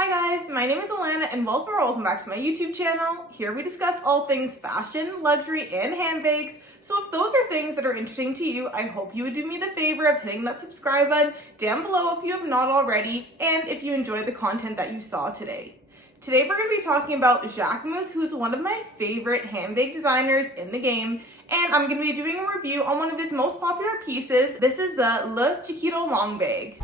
Hi guys, my name is Alana and welcome back to my YouTube channel. Here we discuss all things fashion, luxury, and handbags. So if those are things that are interesting to you, I hope you would do me the favor of hitting that subscribe button down below if you have not already, and if you enjoy the content that you saw today. Today we're going to be talking about Jacquemus, who is one of my favorite handbag designers in the game, and I'm going to be doing a review on one of his most popular pieces. This is the Chiquito long bag.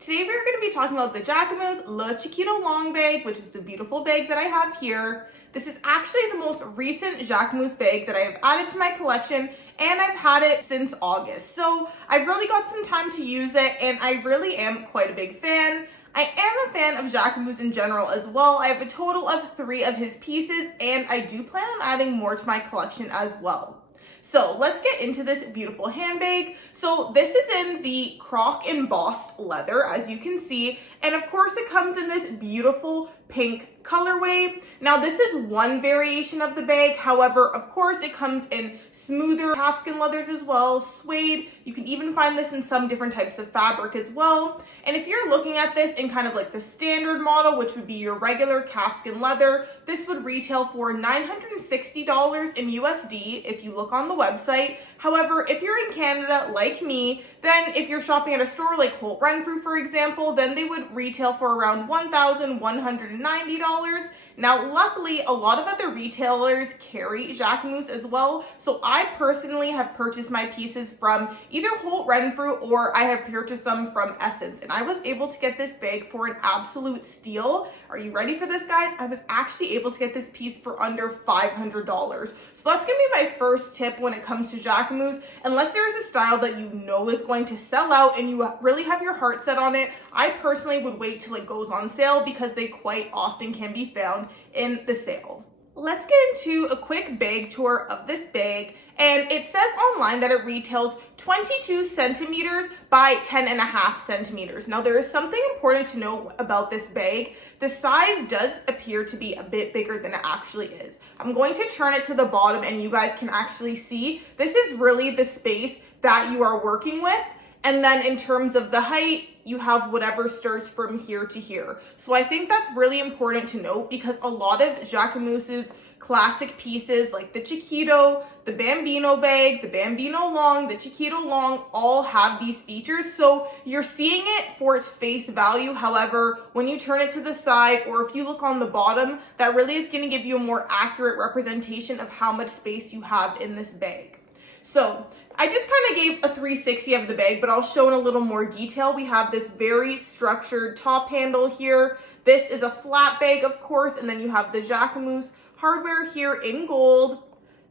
Today we're going to be talking about the Jacquemus Chiquito long bag, which is the beautiful bag that I have here. This is actually the most recent Jacquemus bag that I have added to my collection, and I've had it since August. So I've really got some time to use it, and I really am quite a big fan. I am a fan of Jacquemus in general as well. I have a total of 3 of his pieces, and I do plan on adding more to my collection as well. So let's get into this beautiful handbag. So this is in the croc embossed leather, as you can see. And of course it comes in this beautiful pink colorway. Now this is one variation of the bag. However, of course it comes in smoother calfskin leathers as well, suede. You can even find this in some different types of fabric as well. And if you're looking at this in kind of like the standard model, which would be your regular calfskin leather, this would retail for $960 in USD if you look on the website. However, if you're in Canada like me, then if you're shopping at a store like Holt Renfrew, for example, then they would retail for around $1,190. Now, luckily, a lot of other retailers carry Jacquemus as well, so I personally have purchased my pieces from either Holt Renfrew or I have purchased them from Essence, and I was able to get this bag for an absolute steal. Are you ready for this, guys? I was actually able to get this piece for under $500. So that's gonna be my first tip when it comes to Jacquemus. Unless there is a style that you know is going to sell out and you really have your heart set on it, I personally would wait till it goes on sale because they quite often can be found in the sale. Let's get into a quick bag tour of this bag, and it says online that it retails 22 centimeters by 10.5 centimeters. Now there is something important to know about this bag. The size does appear to be a bit bigger than it actually is. I'm going to turn it to the bottom and you guys can actually see this is really the space that you are working with. And then in terms of the height, you have whatever starts from here to here. So I think that's really important to note because a lot of Jacquemus's classic pieces like the Chiquito, the Bambino bag, the Bambino long, the Chiquito long, all have these features. So you're seeing it for its face value. However, when you turn it to the side or if you look on the bottom, that really is going to give you a more accurate representation of how much space you have in this bag. So I just kind of gave a 360 of the bag, but I'll show in a little more detail. We have this very structured top handle here. This is a flat bag, of course, and then you have the Jacquemus hardware here in gold.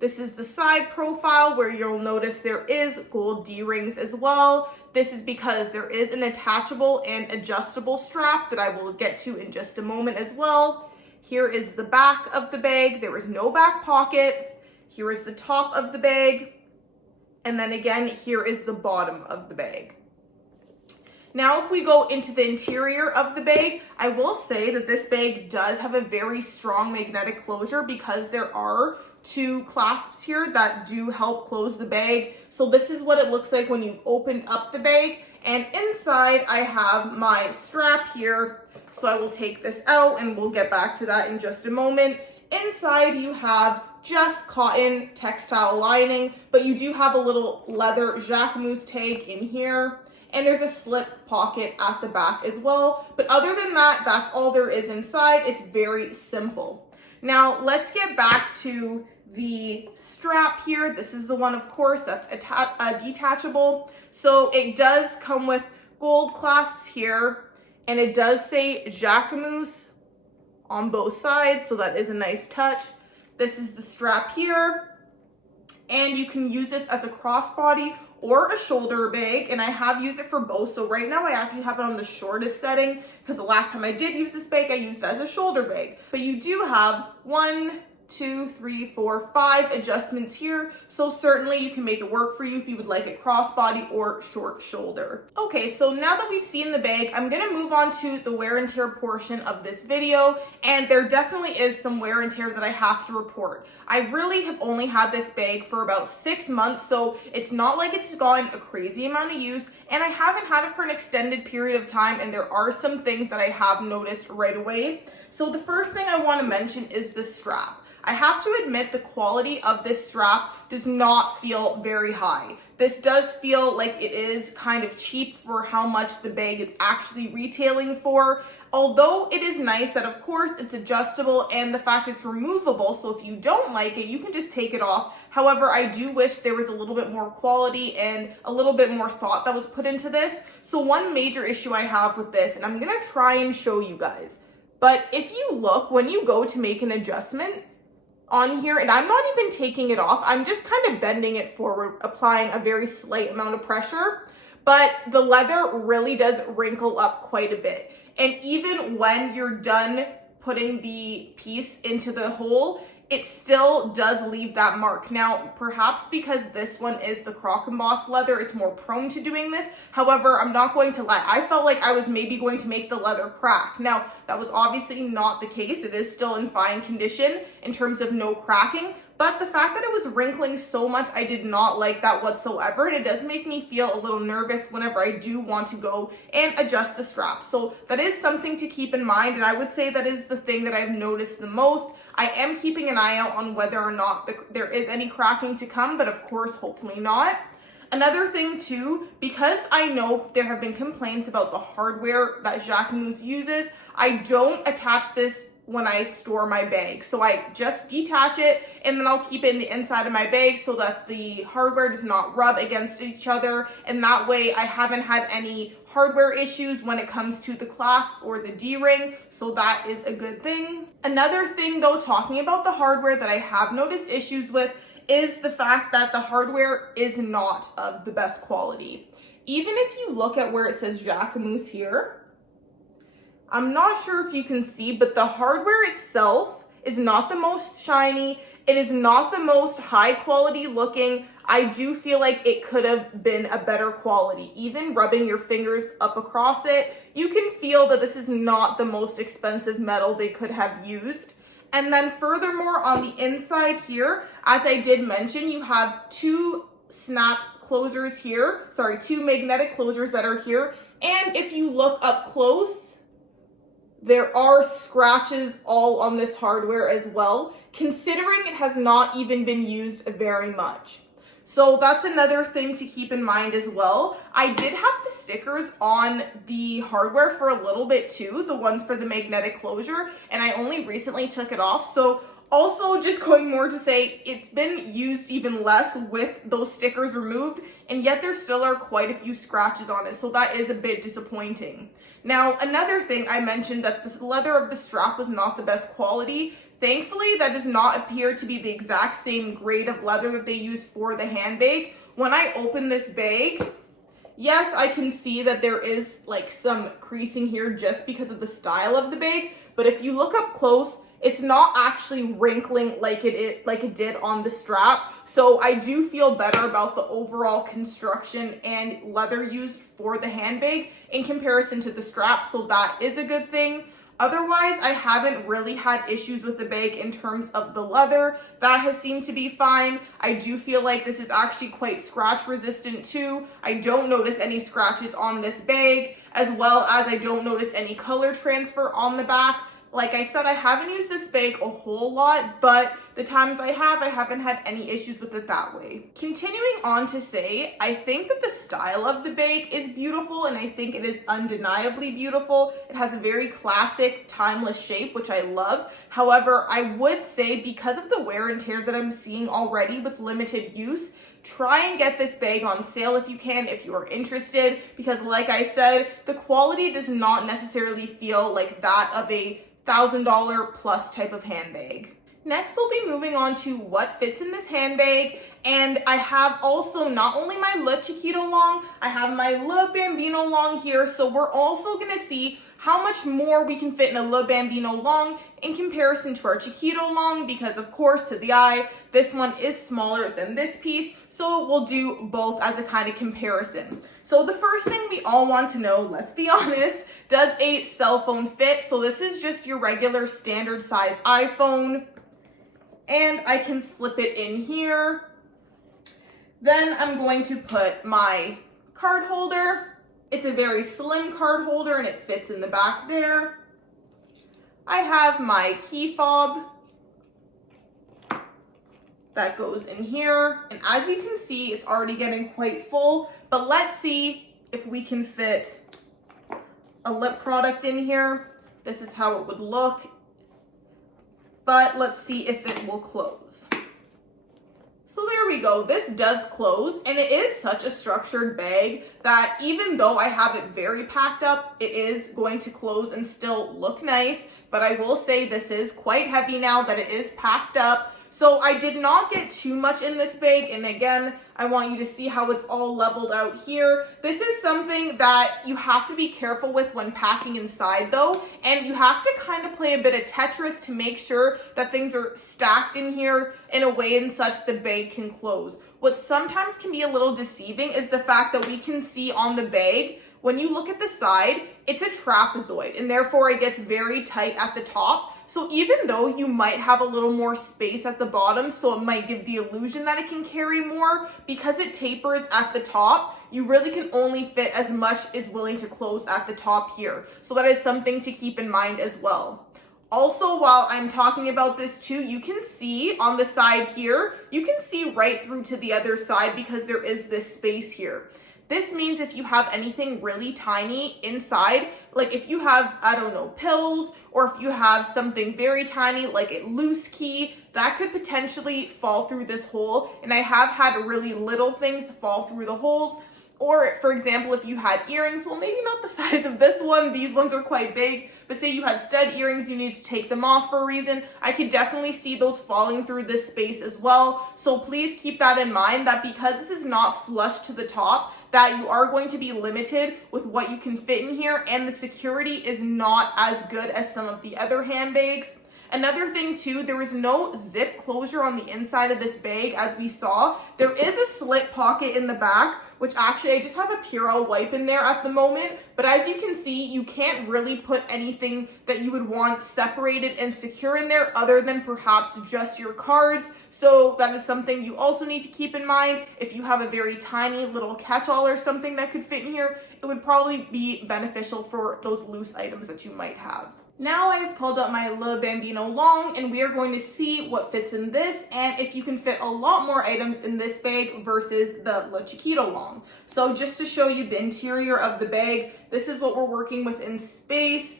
This is the side profile where you'll notice there is gold D-rings as well. This is because there is an attachable and adjustable strap that I will get to in just a moment as well. Here is the back of the bag. There is no back pocket. Here is the top of the bag. And then again, here is the bottom of the bag. Now, if we go into the interior of the bag, I will say that this bag does have a very strong magnetic closure because there are 2 clasps here that do help close the bag. So this is what it looks like when you've opened up the bag. And inside I have my strap here. So I will take this out and we'll get back to that in just a moment. Inside you have just cotton textile lining, but you do have a little leather Jacquemus tag in here, and there's a slip pocket at the back as well. But other than that, that's all there is inside. It's very simple. Now let's get back to the strap here. This is the one, of course, that's detachable. So it does come with gold clasps here, and it does say Jacquemus on both sides, so that is a nice touch. This is the strap here, and you can use this as a crossbody or a shoulder bag, and I have used it for both. So right now I actually have it on the shortest setting because the last time I did use this bag, I used it as a shoulder bag. But you do have 1, 2, 3, 4, 5 adjustments here. So certainly you can make it work for you if you would like it crossbody or short shoulder. Okay, so now that we've seen the bag, I'm gonna move on to the wear and tear portion of this video. And there definitely is some wear and tear that I have to report. I really have only had this bag for about 6 months, so it's not like it's gotten a crazy amount of use, and I haven't had it for an extended period of time, and there are some things that I have noticed right away. So the first thing I want to mention is the strap. I have to admit the quality of this strap does not feel very high. This does feel like it is kind of cheap for how much the bag is actually retailing for. Although it is nice that of course it's adjustable and the fact it's removable, so if you don't like it, you can just take it off. However, I do wish there was a little bit more quality and a little bit more thought that was put into this. So one major issue I have with this, and I'm gonna try and show you guys, but if you look, when you go to make an adjustment on here, and I'm not even taking it off, I'm just kind of bending it forward, applying a very slight amount of pressure, but the leather really does wrinkle up quite a bit. And even when you're done putting the piece into the hole, it still does leave that mark. Now, perhaps because this one is the croc embossed leather, it's more prone to doing this. However, I'm not going to lie. I felt like I was maybe going to make the leather crack. Now, that was obviously not the case. It is still in fine condition in terms of no cracking. But the fact that it was wrinkling so much, I did not like that whatsoever. And it does make me feel a little nervous whenever I do want to go and adjust the strap. So that is something to keep in mind. And I would say that is the thing that I've noticed the most. I am keeping an eye out on whether or not there is any cracking to come, but of course, hopefully not. Another thing too, because I know there have been complaints about the hardware that Jacquemus uses, I don't attach this when I store my bag. So I just detach it and then I'll keep it in the inside of my bag so that the hardware does not rub against each other. And that way I haven't had any hardware issues when it comes to the clasp or the D-ring. So that is a good thing. Another thing though, talking about the hardware that I have noticed issues with is the fact that the hardware is not of the best quality. Even if you look at where it says Jacquemus here, I'm not sure if you can see, but the hardware itself is not the most shiny. It is not the most high quality looking. I do feel like it could have been a better quality. Even rubbing your fingers up across it, you can feel that this is not the most expensive metal they could have used. And then furthermore, on the inside here, as I did mention, you have two magnetic closures that are here. And if you look up close, there are scratches all on this hardware as well, considering it has not even been used very much. So that's another thing to keep in mind as well. I did have the stickers on the hardware for a little bit too, the ones for the magnetic closure, and I only recently took it off. So also just going more to say, it's been used even less with those stickers removed, and yet there still are quite a few scratches on it. So that is a bit disappointing. Now, another thing I mentioned that the leather of the strap was not the best quality. Thankfully, that does not appear to be the exact same grade of leather that they use for the handbag. When I open this bag, yes, I can see that there is like some creasing here just because of the style of the bag. But if you look up close, it's not actually wrinkling like it did on the strap. So I do feel better about the overall construction and leather used for the handbag in comparison to the strap. So that is a good thing. Otherwise, I haven't really had issues with the bag in terms of the leather. That has seemed to be fine. I do feel like this is actually quite scratch resistant too. I don't notice any scratches on this bag, as well as I don't notice any color transfer on the back. Like I said, I haven't used this bag a whole lot, but the times I haven't had any issues with it that way. Continuing on to say, I think that the style of the bag is beautiful, and I think it is undeniably beautiful. It has a very classic, timeless shape, which I love. However, I would say because of the wear and tear that I'm seeing already with limited use, try and get this bag on sale if you can, if you are interested, because like I said, the quality does not necessarily feel like that of a $1,000 plus type of handbag. Next, we'll be moving on to what fits in this handbag. And I have also not only my Le Chiquito long, I have my Le Bambino long here. So we're also gonna see how much more we can fit in a Le Bambino long in comparison to our Chiquito long, because of course to the eye, this one is smaller than this piece. So we'll do both as a kind of comparison. So the first thing we all want to know, let's be honest, does a cell phone fit? So this is just your regular standard size iPhone, and I can slip it in here. Then I'm going to put my card holder. It's a very slim card holder and it fits in the back there. I have my key fob that goes in here. And as you can see, it's already getting quite full, but let's see if we can fit a lip product in here. This is how it would look, but let's see if it will close. So there we go, this does close, and it is such a structured bag that even though I have it very packed up, it is going to close and still look nice. But I will say this is quite heavy now that it is packed up. So I did not get too much in this bag, and again, I want you to see how it's all leveled out here. This is something that you have to be careful with when packing inside though, and you have to kind of play a bit of Tetris to make sure that things are stacked in here in a way and such the bag can close. What sometimes can be a little deceiving is the fact that we can see on the bag, when you look at the side, it's a trapezoid, and therefore it gets very tight at the top. So even though you might have a little more space at the bottom, so it might give the illusion that it can carry more, because it tapers at the top, you really can only fit as much as willing to close at the top here. So that is something to keep in mind as well. Also, while I'm talking about this too, you can see on the side here, you can see right through to the other side because there is this space here. This means if you have anything really tiny inside, like if you have, I don't know, pills, or if you have something very tiny like a loose key, that could potentially fall through this hole. And I have had really little things fall through the holes. Or for example, if you had earrings, well, maybe not the size of this one, these ones are quite big, but say you had stud earrings, you need to take them off for a reason, I could definitely see those falling through this space as well. So please keep that in mind, that because this is not flush to the top, that you are going to be limited with what you can fit in here, and the security is not as good as some of the other handbags. Another thing too, there is no zip closure on the inside of this bag as we saw. There is a slip pocket in the back, which actually I just have a Purell wipe in there at the moment. But as you can see, you can't really put anything that you would want separated and secure in there other than perhaps just your cards. So that is something you also need to keep in mind. If you have a very tiny little catch-all or something that could fit in here, it would probably be beneficial for those loose items that you might have. Now I've pulled up my Le Bambino long, and we are going to see what fits in this and if you can fit a lot more items in this bag versus the Le Chiquito long. So just to show you the interior of the bag, this is what we're working with in space.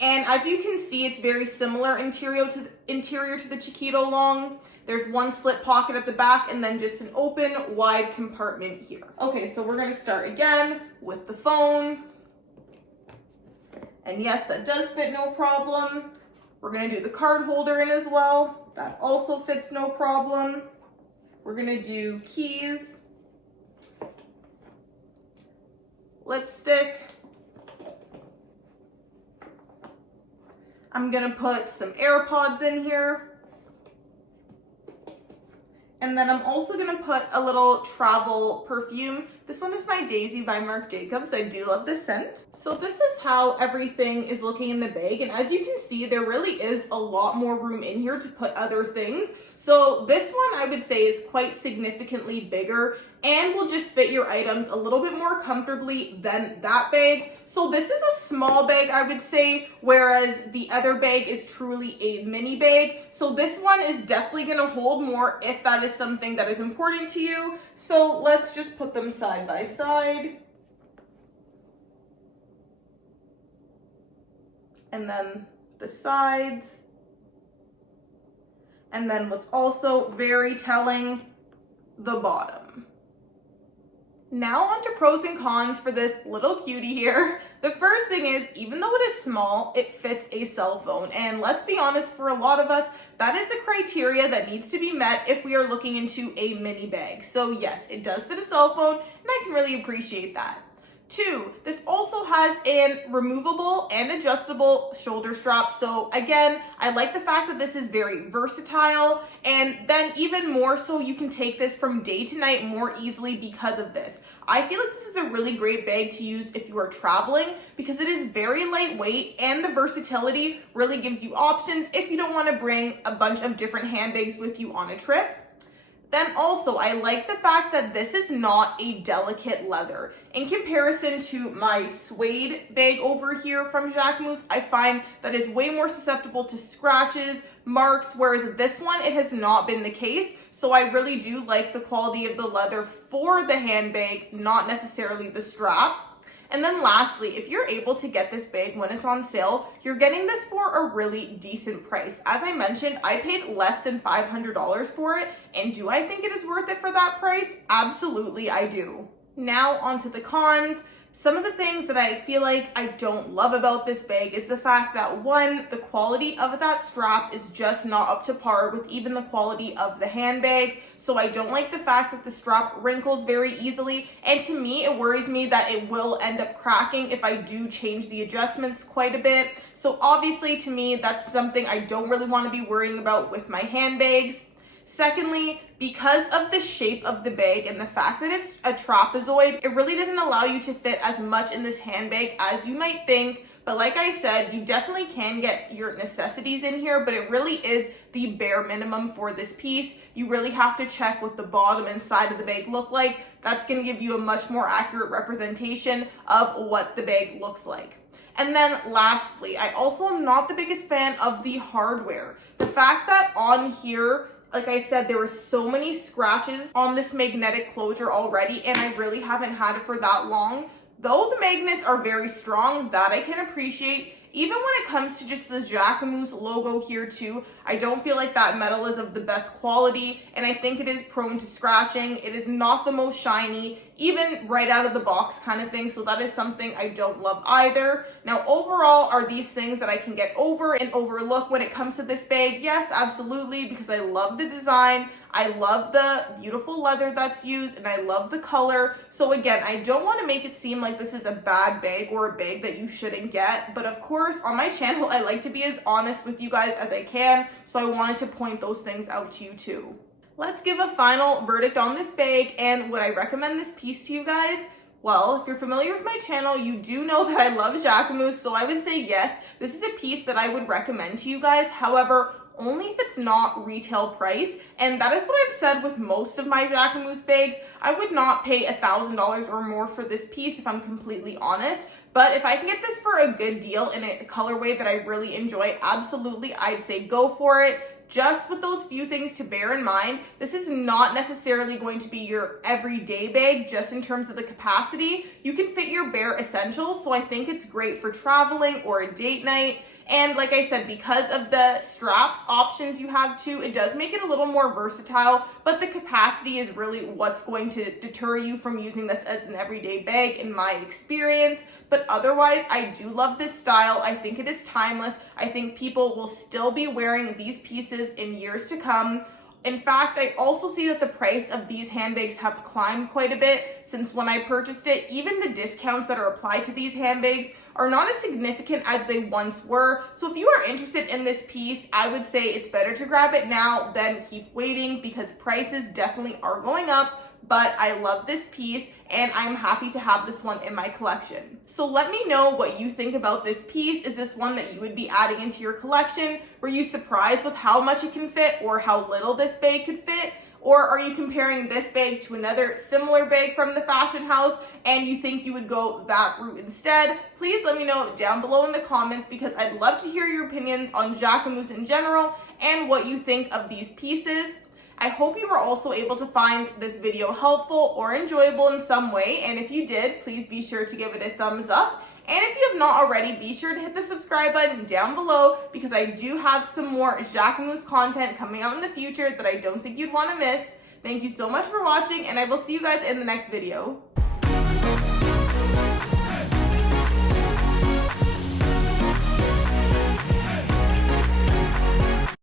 And as you can see, it's very similar interior to the Chiquito long. There's one slip pocket at the back and then just an open, wide compartment here. Okay, so we're gonna start again with the phone. And yes, that does fit no problem. We're gonna do the card holder in as well. That also fits no problem. We're gonna do keys, lipstick. I'm gonna put some AirPods in here. And then I'm also gonna put a little travel perfume. This one is my Daisy by Marc Jacobs. I do love this scent. So this is how everything is looking in the bag. And as you can see, there really is a lot more room in here to put other things. So this one I would say is quite significantly bigger and will just fit your items a little bit more comfortably than that bag. So this is a small bag, I would say, whereas the other bag is truly a mini bag. So this one is definitely gonna hold more if that is something that is important to you. So let's just put them side by side. And then the sides. And then what's also very telling, the bottom. Now on to pros and cons for this little cutie here. The first thing is, even though it is small, it fits a cell phone. And let's be honest, for a lot of us, that is a criteria that needs to be met if we are looking into a mini bag. So yes, it does fit a cell phone, and I can really appreciate that. 2, this also has an removable and adjustable shoulder strap. So again, I like the fact that this is very versatile, and then even more so, you can take this from day to night more easily because of this. I feel like this is a really great bag to use if you are traveling because it is very lightweight, and the versatility really gives you options if you don't want to bring a bunch of different handbags with you on a trip. Then also, I like the fact that this is not a delicate leather. In comparison to my suede bag over here from Jacquemus, I find that it's way more susceptible to scratches, marks, whereas this one, it has not been the case. So I really do like the quality of the leather for the handbag, not necessarily the strap. And then lastly, if you're able to get this bag when it's on sale, you're getting this for a really decent price. As I mentioned, I paid less than $500 for it. And do I think it is worth it for that price? Absolutely, I do. Now onto the cons. Some of the things that I feel like I don't love about this bag is the fact that, one, the quality of that strap is just not up to par with even the quality of the handbag. So I don't like the fact that the strap wrinkles very easily. And to me, it worries me that it will end up cracking if I do change the adjustments quite a bit. So obviously, to me, that's something I don't really want to be worrying about with my handbags. Secondly, because of the shape of the bag and the fact that it's a trapezoid, it really doesn't allow you to fit as much in this handbag as you might think. But like I said, you definitely can get your necessities in here, but it really is the bare minimum for this piece. You really have to check what the bottom and side of the bag look like. That's going to give you a much more accurate representation of what the bag looks like. And then lastly, I also am not the biggest fan of the hardware. The fact that on here, like I said, there were so many scratches on this magnetic closure already, and I really haven't had it for that long. Though the magnets are very strong, that I can appreciate. Even when it comes to just the Jacquemus logo here too, I don't feel like that metal is of the best quality, and I think it is prone to scratching. It is not the most shiny, even right out of the box kind of thing, so that is something I don't love either. Now overall, are these things that I can get over and overlook when it comes to this bag? Yes, absolutely, because I love the design. I love the beautiful leather that's used, and I love the color. So again, I don't want to make it seem like this is a bad bag or a bag that you shouldn't get. But of course, on my channel, I like to be as honest with you guys as I can. So I wanted to point those things out to you too. Let's give a final verdict on this bag, and would I recommend this piece to you guys? Well, if you're familiar with my channel, you do know that I love Jacquemus, so I would say yes, this is a piece that I would recommend to you guys. However, only if it's not retail price, and that is what I've said with most of my Jacquemus bags. I would not pay $1,000 or more for this piece if I'm completely honest, but if I can get this for a good deal in a colorway that I really enjoy, absolutely, I'd say go for it. Just with those few things to bear in mind, this is not necessarily going to be your everyday bag just in terms of the capacity. You can fit your bare essentials, so I think it's great for traveling or a date night. And like I said, because of the straps options you have too, it does make it a little more versatile, but the capacity is really what's going to deter you from using this as an everyday bag in my experience. But otherwise, I do love this style. I think it is timeless. I think people will still be wearing these pieces in years to come. In fact, I also see that the price of these handbags have climbed quite a bit since when I purchased it. Even the discounts that are applied to these handbags are not as significant as they once were. So if you are interested in this piece, I would say it's better to grab it now than keep waiting, because prices definitely are going up. But I love this piece, and I'm happy to have this one in my collection. So let me know what you think about this piece. Is this one that you would be adding into your collection? Were you surprised with how much it can fit or how little this bag could fit? Or are you comparing this bag to another similar bag from the fashion house and you think you would go that route instead? Please let me know down below in the comments, because I'd love to hear your opinions on Jacquemus in general and what you think of these pieces. I hope you were also able to find this video helpful or enjoyable in some way, and if you did, please be sure to give it a thumbs up. And if you have not already, be sure to hit the subscribe button down below, because I do have some more Jacquemus content coming out in the future that I don't think you'd want to miss. Thank you so much for watching, and I will see you guys in the next video.